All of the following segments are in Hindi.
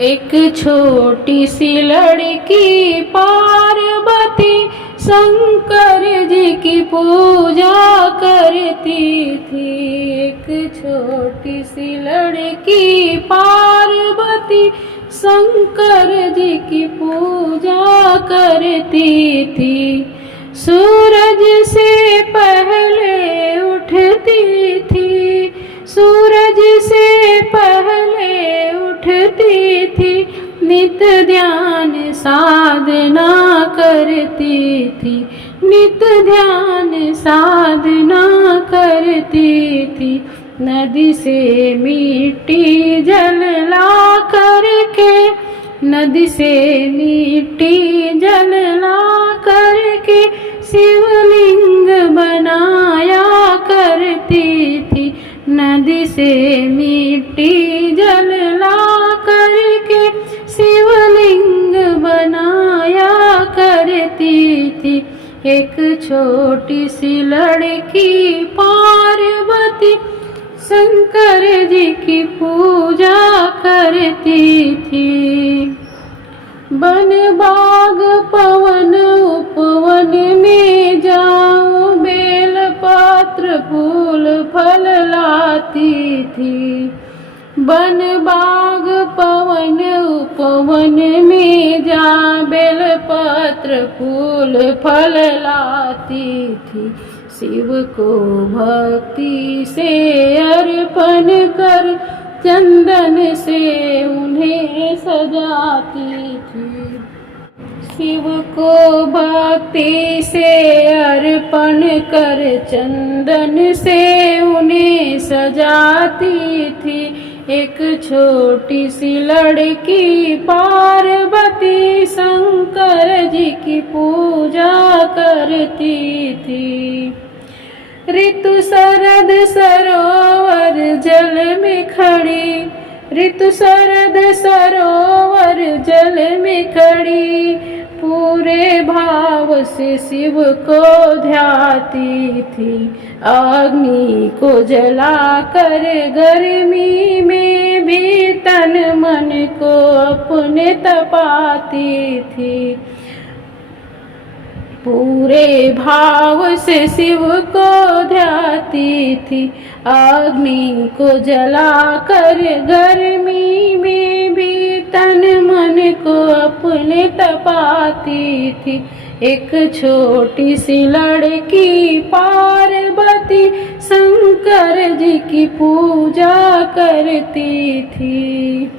एक छोटी सी लड़की पार्वती शंकर जी की पूजा करती थी। एक छोटी सी लड़की पार्वती शंकर जी की पूजा करती थी। सूरज से पहले उठती थी, सूरज से पहले उठती थी, नित ध्यान साधना करती थी, नित ध्यान साधना करती थी। नदी से मिट्टी जल ला करके, नदी से मिट्टी जल ला करके शिवलिंग बनाया करती थी। नदी से मिट्टी जल ला करके शिवलिंग बनाया करती थी। एक छोटी सी लड़की पार्वती शंकर जी की पूजा करती थी। वन बाग पवन उपवन में जाओ, बेल पत्र फूल फल लाती थी। वन बाग पवन उपवन में जा, बेल पत्र फूल फल लाती थी। शिव को भक्ति से अर्पण कर चंदन से उन्हें सजाती थी। शिव को भक्ति से अर्पण कर चंदन से उन्हें सजाती थी। एक छोटी सी लड़की पार्वती शंकर जी की पूजा करती थी। ऋतु शरद सरोवर जल में खड़ी, ऋतु शरद सरोवर जल में खड़ी, पूरे भाव से शिव को ध्याती थी। अग्नि को जलाकर गर्मी में भी तन मन को अपने तपाती थी। पूरे भाव से शिव को ध्याती थी। अग्नि को जलाकर गर्मी में भी तन मन को अपने तपाती थी। एक छोटी सी लड़की पार्वती शंकर जी की पूजा करती थी।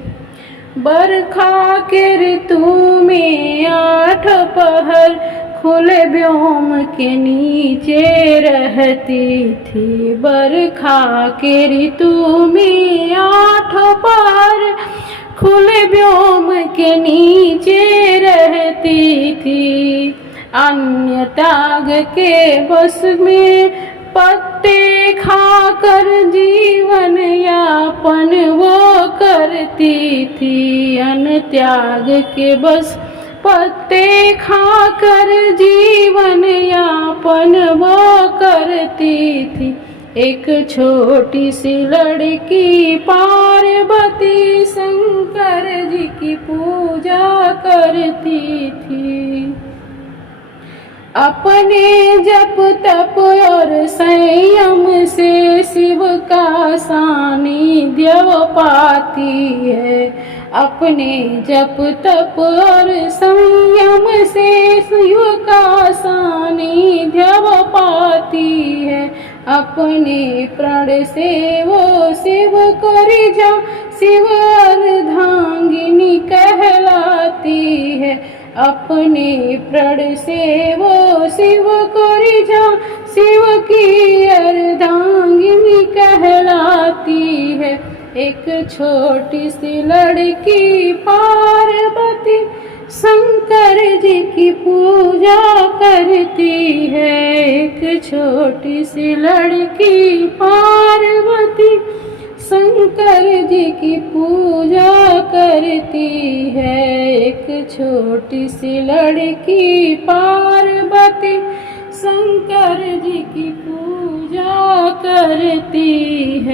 बरखा के ऋतु में 8 पहर खुले व्योम के नीचे रहती थी। बरखा के ऋतु में 8 पहर खुले व्योम के नीचे रहती थी। अन्य त्याग के बस में पत्ते खाकर जीवन यापन वो करती थी। अन्न त्याग के बस पत्ते खाकर जीवन यापन वो करती थी। एक छोटी सी लड़की पार्वती शंकर जी की पूजा करती थी। अपने जप तप और संयम से शिव का सानिध्य पाती है। अपने जप तप और संयम से शिव का सानिध्य पाती है। अपने प्रण से वो शिव को रिझा शिव अर्धांगिनी कहलाती है। अपने प्रण से वो शिव को रिझा शिव की अर्धांगिनी कहलाती है। एक छोटी सी लड़की पार्वती शंकर जी की पूजा करती है। एक छोटी सी लड़की पार्वती शंकर जी की पूजा करती है। एक छोटी सी लड़की पार्वती शंकर जी की पूजा करती है।